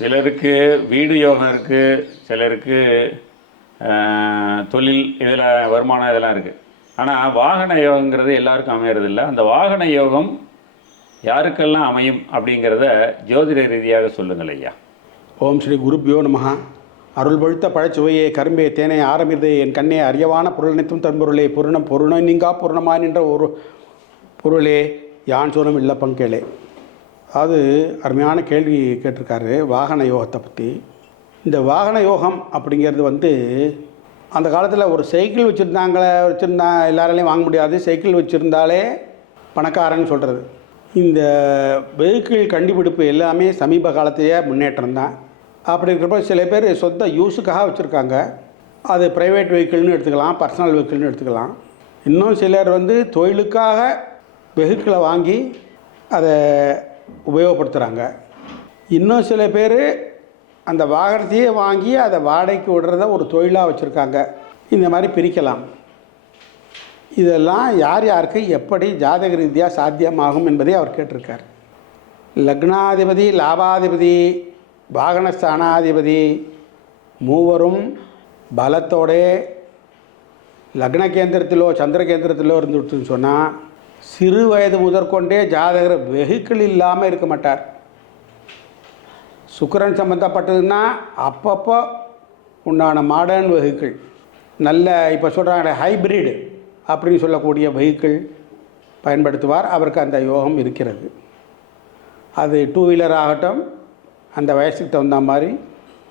சிலருக்கு வீடு யோகம் இருக்குது, சிலருக்கு தொழில் இதில் வருமானம் இதெல்லாம் இருக்குது. ஆனால் வாகன யோகங்கிறது எல்லாருக்கும் அமையறதில்லை. அந்த வாகன யோகம் யாருக்கெல்லாம் அமையும் அப்படிங்கிறத ஜோதிட ரீதியாக சொல்லுங்கள் ஐயா. ஓம் ஸ்ரீ குருப்யோ நமஹ. அருள் பழுத்த பழச்சுவையே கரும்பே தேனை ஆரம்பிதே என் கண்ணே அறியவான பொருள் நித்தும் தன்பொருளே பொருணம் நீங்கா பூர்ணமா நின்ற ஒரு பொருளே யான் சொன்னும் இல்லை பங்கேளே. அது அருமையான கேள்வி கேட்டிருக்காரு வாகன யோகத்தை பற்றி. இந்த வாகன யோகம் அப்படிங்கிறது அந்த காலத்தில் ஒரு சைக்கிள் வச்சுருந்தா எல்லாராலையும் வாங்க முடியாது. சைக்கிள் வச்சுருந்தாலே பணக்காரன்னு சொல்கிறது. இந்த வெஹிக்கிள் கண்டுபிடிப்பு எல்லாமே சமீப காலத்திலேயே முன்னேற்றம் தான். அப்படி இருக்கிறப்ப சில பேர் சொந்த யூஸுக்காக வச்சுருக்காங்க. அது ப்ரைவேட் வெஹிக்கிள்னு எடுத்துக்கலாம், பர்சனல் வெஹிக்கிள்னு எடுத்துக்கலாம். இன்னும் சிலர் தொழிலுக்காக வெஹிக்கிளை வாங்கி அதை உபயோகப்படுத்துகிறாங்க. இன்னும் சில பேர் அந்த வாகனத்தையே வாங்கி அதை வாடகைக்கு விடுறத ஒரு தொழிலாக வச்சுருக்காங்க. இந்த மாதிரி பிரிக்கலாம். இதெல்லாம் யார் யாருக்கு எப்படி ஜாதக ரீதியாக சாத்தியமாகும் என்பதை அவர் கேட்டிருக்கார். லக்னாதிபதி, லாபாதிபதி, வாகனஸ்தானாதிபதி மூவரும் பலத்தோட லக்ன கேந்திரத்திலோ சந்திர கேந்திரத்திலோ இருந்துட்டுன்னு சொன்னால் சிறு வயது முதற்கொண்டே ஜாதகர் வெஹிக்கிள் இல்லாமல் இருக்க மாட்டார். சுக்கிரன் சம்மந்தப்பட்டதுன்னா அப்பப்போ உண்டான மாடர்ன் வெஹிக்கிள், நல்ல இப்போ சொல்கிறாங்க ஹைப்ரிடு அப்படின்னு சொல்லக்கூடிய வெஹிக்கிள் பயன்படுத்துவார். அவருக்கு அந்த யோகம் இருக்கிறது. அது டூ வீலர் ஆகட்டும், அந்த வயசுக்கு தகுந்த மாதிரி,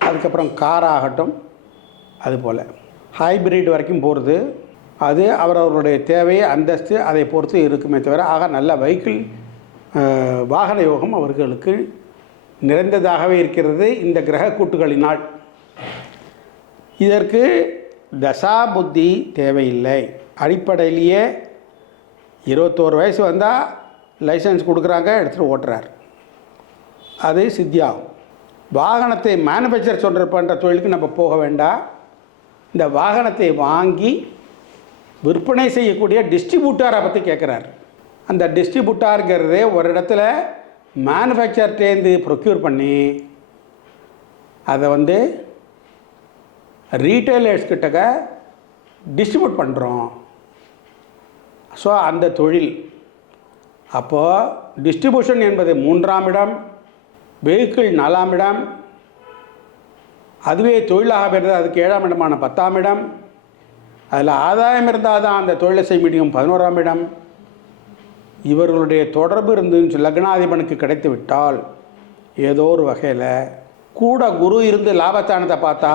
அதுக்கப்புறம் கார் ஆகட்டும், அதுபோல் ஹைப்ரிட் வரைக்கும் போகிறது. அது அவரவருடைய தேவை, அந்தஸ்து, அதை பொறுத்து இருக்குமே தவிர ஆக நல்ல வெஹிக்கிள் வாகன யோகம் அவர்களுக்கு நிறைந்ததாகவே இருக்கிறது இந்த கிரக கூட்டுகளினால். இதற்கு தசா புத்தி தேவையில்லை. அடிப்படையிலேயே 21 வயசு வந்தால் லைசன்ஸ் கொடுக்குறாங்க, எடுத்துகிட்டு ஓட்டுறார், அது சித்தியாகும். வாகனத்தை மேனுஃபேக்சர் பண்ணுற தொழிலுக்கு நம்ம போக வேண்டாம். இந்த வாகனத்தை வாங்கி விற்பனை செய்யக்கூடிய டிஸ்ட்ரிபியூட்டரை பற்றி கேட்குறார். அந்த டிஸ்ட்ரிபியூட்டருங்கிறதே ஒரு இடத்துல மேனுஃபேக்சர்டேந்து ப்ரொக்யூர் பண்ணி அதை ரீட்டைலர்ஸ்கிட்ட டிஸ்ட்ரிபியூட் பண்ணுறோம். ஸோ அந்த தொழில். அப்போது டிஸ்ட்ரிபியூஷன் என்பது 3ஆம் இடம், வெஹிக்கிள் 4ஆம் இடம், அதுவே தொழிலாக பெறுறது அதுக்கு 7ஆம் இடமான 10ஆம் இடம். அதில் ஆதாயம் இருந்தால் தான் அந்த தொழிலை செய்ய முடியும் 11ஆம் இடம். இவர்களுடைய தொடர்பு இருந்து லக்னாதிபனுக்கு கிடைத்து விட்டால் ஏதோ ஒரு வகையில் கூட குரு இருந்து லாபஸ்தானத்தை பார்த்தா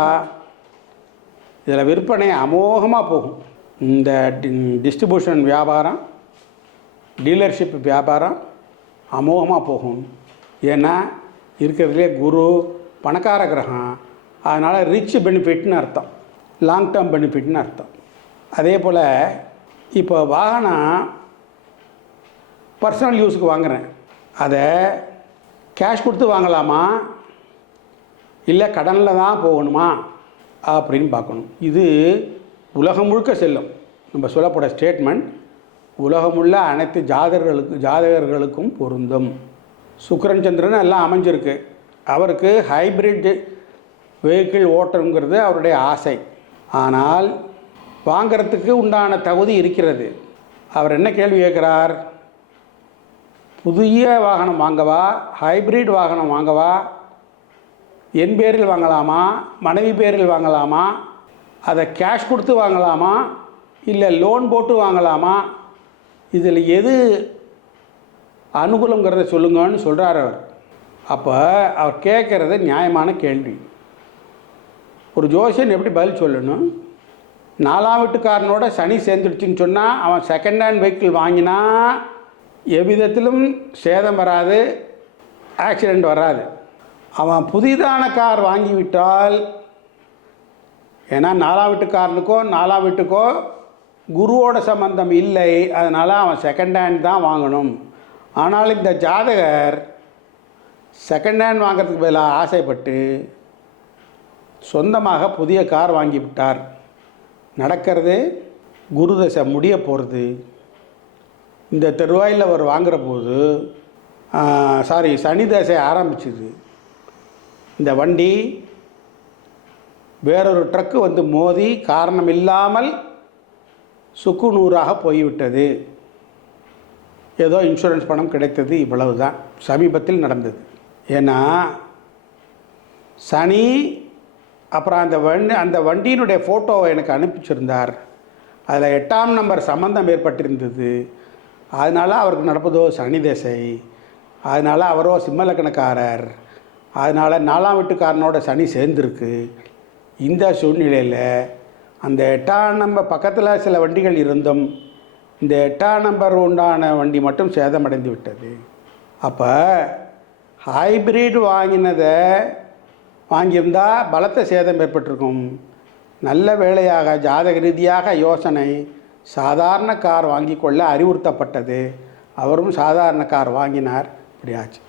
இதில் விற்பனை அமோகமாக போகும். இந்த டிஸ்ட்ரிபியூஷன் வியாபாரம், டீலர்ஷிப் வியாபாரம் அமோகமாக போகும். ஏன்னா இருக்கிறதுலே குரு பணக்கார கிரகம், அதனால் ரிச் பெனிஃபிட்னு அர்த்தம், லாங் டேர்ம் பெனிஃபிட்னு அர்த்தம். அதே போல் இப்போ வாகனம் பர்சனல் யூஸுக்கு வாங்குகிறேன், அதை கேஷ் கொடுத்து வாங்கலாமா இல்லை கடனில் தான் போகணுமா அப்படின்னு பார்க்கணும். இது உலகம் முழுக்க செல்லும். நம்ம சொல்லப்போகிற ஸ்டேட்மெண்ட் உலகமுள்ள அனைத்து ஜாதகர்களுக்கும் பொருந்தும். சுக்கிரன் சந்திரன் எல்லாம் அமைஞ்சிருக்கு. அவருக்கு ஹைப்ரிட் வெஹிக்கிள் ஓட்டணுங்கிறது அவருடைய ஆசை. ஆனால் வாங்கிறதுக்கு உண்டான தகுதி இருக்கிறது. அவர் என்ன கேள்வி கேட்குறார்? புதிய வாகனம் வாங்கவா, ஹைப்ரிட் வாகனம் வாங்கவா, என் பேரில் வாங்கலாமா, மனைவி பேரில் வாங்கலாமா, அதை கேஷ் கொடுத்து வாங்கலாமா, இல்லை லோன் போட்டு வாங்கலாமா, இதில் எது அனுகூலங்கிறத சொல்லுங்கன்னு சொல்கிறார் அவர். அப்போ அவர் கேட்குறது நியாயமான கேள்வி. ஒரு ஜோசியன் எப்படி பதில் சொல்லணும்? 4ஆம் வீட்டுக்காரனோட சனி சேர்ந்துடுச்சின்னு சொன்னால் அவன் செகண்ட் ஹேண்ட் வெஹிக்கிள் வாங்கினா எவ்விதத்திலும் சேதம் வராது, ஆக்சிடெண்ட் வராது. அவன் புதிதான கார் வாங்கிவிட்டால், ஏன்னா 4ஆம் வீட்டுக்காரனுக்கோ 4ஆம் வீட்டுக்கோ குருவோட சம்பந்தம் இல்லை, அதனால் அவன் செகண்ட் ஹேண்ட் தான் வாங்கணும். ஆனால் இந்த ஜாதகர் செகண்ட் ஹேண்ட் வாங்கிறதுக்கு பதிலாக ஆசைப்பட்டு சொந்தமாக புதிய கார் வாங்கிவிட்டார். நடக்கிறது குரு தசை முடிய போகிறது. இந்த தருவாயில் அவர் வாங்குகிற போது சனி தசை ஆரம்பிச்சுது. இந்த வண்டி வேறொரு ட்ரக்கு வந்து மோதி காரணம் இல்லாமல் சுக்குநூறாக போய்விட்டது. ஏதோ இன்சூரன்ஸ் பணம் கிடைத்தது, இவ்வளவு தான் சமீபத்தில் நடந்தது. ஏன்னா சனி அப்புறம் அந்த வண்டியினுடைய ஃபோட்டோவை எனக்கு அனுப்பிச்சிருந்தார். அதில் 8ஆம் நம்பர் சம்பந்தம் ஏற்பட்டிருந்தது. அதனால் அவருக்கு நடப்பதோ சனி திசை, அதனால் அவரோ சிம்மலக்கணக்காரர், அதனால் 4ஆம் வீட்டுக்காரனோட சனி சேர்ந்துருக்கு. இந்த சூழ்நிலையில் அந்த 8ஆம் நம்பர் பக்கத்தில் சில வண்டிகள் இருந்தும் இந்த 8ஆம் நம்பர் உண்டான வண்டி மட்டும் சேதமடைந்து விட்டது. அப்போ ஹைப்ரிட் வாங்கியிருந்தால் பலத்த சேதம் ஏற்பட்டிருக்கும். நல்ல வேளையாக ஜாதக ரீதியாக யோசனை சாதாரண கார் வாங்கி கொள்ள அறிவுறுத்தப்பட்டது. அவரும் சாதாரண கார் வாங்கினார். இப்படியாச்சு.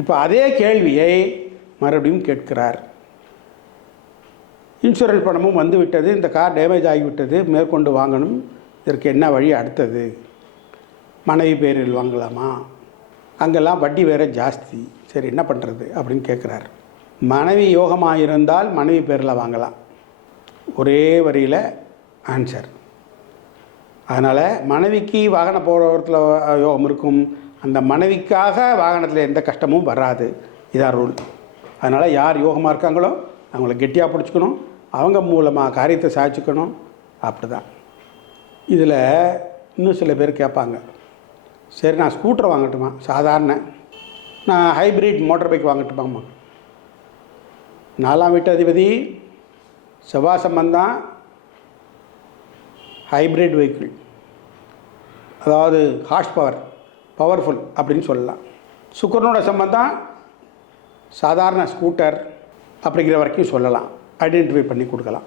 இப்போ அதே கேள்வியை மறுபடியும் கேட்கிறார். இன்சூரன்ஸ் பணமும் வந்து விட்டது, இந்த கார் டேமேஜ் ஆகிவிட்டது, மேற்கொண்டு வாங்கணும், இதற்கு என்ன வழி அடுத்தது? மனைவி பேரில் வாங்கலாமா? அங்கெல்லாம் வட்டி வேறு ஜாஸ்தி, சரி என்ன பண்ணுறது அப்படின்னு கேட்குறாரு. மனைவி யோகமாக இருந்தால் மனைவி பேரில் வாங்கலாம், ஒரே வரியில் ஆன்சர். அதனால் மனைவிக்கு வாகன போகிறவரத்தில் யோகம் இருக்கும், அந்த மனைவிக்காக வாகனத்தில் எந்த கஷ்டமும் வராது. இதான் ரூல். அதனால் யார் யோகமாக இருக்காங்களோ அவங்கள கெட்டியாக பிடிச்சிக்கணும், அவங்க மூலமாக காரியத்தை சாதிச்சுக்கணும். அப்படி தான். இதில் இன்னும் சில பேர் கேட்பாங்க, சரி நான் ஸ்கூட்டர் வாங்கட்டுமா, சாதாரண நான் ஹைப்ரிட் மோட்டார் பைக் வாங்கட்டுமாம்மா. 4ஆம் வீட்டு அதிபதி செவ்வாய் சம்பந்தம் ஹைப்ரிட் வெஹிக்கிள், அதாவது ஹார்ஸ் பவர்ஃபுல் அப்படின்னு சொல்லலாம். சுக்கரனோட சம்பந்தம் சாதாரண ஸ்கூட்டர் அப்படிங்கிற வரைக்கும் சொல்லலாம், ஐடென்டிஃபை பண்ணி கொடுக்கலாம்.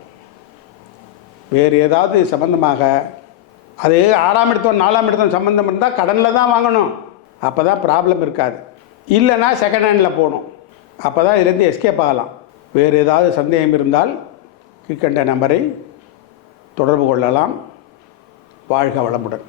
வேறு ஏதாவது சம்பந்தமாக அது 6ஆம் இடத்தம் 4ஆம் இடத்தம் சம்பந்தம் இருந்தால் கடனில் தான் வாங்கணும், அப்போ தான் ப்ராப்ளம் இருக்காது. இல்லைன்னா செகண்ட் ஹேண்டில் போகணும், அப்போ தான் இதுலேருந்து எஸ்கேப் ஆகலாம். வேறு ஏதாவது சந்தேகம் இருந்தால் கீழ்கண்ட நம்பரை தொடர்பு கொள்ளலாம். வாழ்க வளமுடன்.